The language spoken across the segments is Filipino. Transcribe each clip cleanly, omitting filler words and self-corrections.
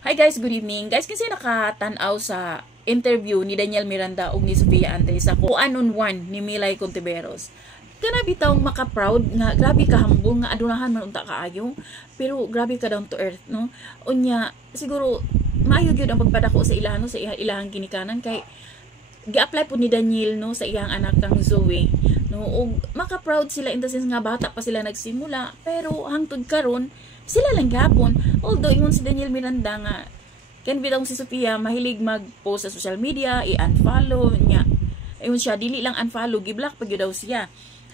Hi guys, good evening. Guys, kasi nakatanaw sa interview ni Daniel Miranda ug ni Sofia Andres sa Kuan on One ni Milay Contiveros. Kana bitaw maka-proud nga grabe ka hambong nga adunahan man unta kaayo, pero grabe ka down to earth, no? Unya siguro maayo gyud ang pagpadako sa ilahano sa ilahang ginikanan kay gi-apply po ni Daniel no sa iyang anak kang Zoe, no? Ug maka-proud sila in the sense nga bata pa sila nagsimula, pero hangtod karon sila lang gapon. Although ingon si Daniel Miranda nga ken bitaw si Sofia mahilig mag-post sa social media, i-unfollow niya. Ayun siya, dili lang unfollow, gi-block pa gyud daw siya.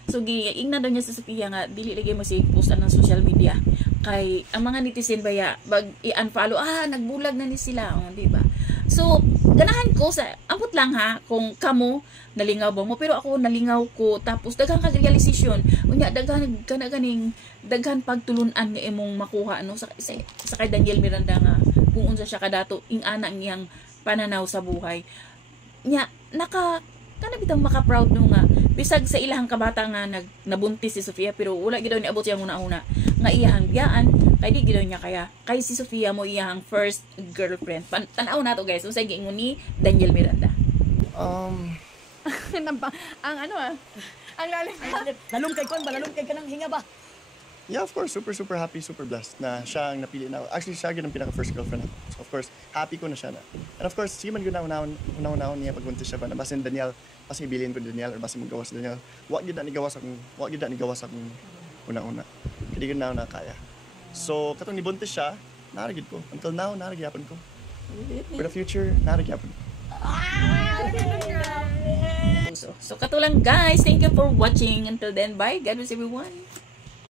So giingnan daw niya sa Sofia nga dili lagi mo si post ng social media. Kay ang mga netizen baya bag i-unfollow, nagbulag na ni sila, di ba? So ganahan ko sa ambot lang ha kung kamo nalingaw ba mo, pero ako nalingaw ko tapos daghan ka realization unya daghan ganing daghan pagtulunan nga imong makuha no sa kay Daniel Miranda nga kung unsa siya kadato ing ana ngiyang pananaw sa buhay nya kana bitang maka-proud no nga bisag sa ilahang kabata nga nabuntis si Sofia pero wala gid daw ni abot yang una-una nga iyahang biyaan kay di gid niya kay si Sofia mo iyahang first girlfriend. Tan-aw na to guys unsa giingon ni Daniel Miranda. Ang lalim. Nalungkay ka ng hinga ba? Yeah, of course. Super happy, super blessed na siya ang napili na. Actually, siya ang pinaka-first girlfriend ako. So, of course, happy ko na siya na. And of course, sige man unahon niya pagbuntis siya ba na basin Daniel, basin ibilin ko Daniel, or basin magawas Daniel. Wag gid na ni gawas akong una-una. Hindi ko na kaya. So, katong nibuntis siya, naragid ko. Until now, naragyapon ko. For the future, naragyapon ko. So katulang guys, thank you for watching. Until then, bye. God bless everyone.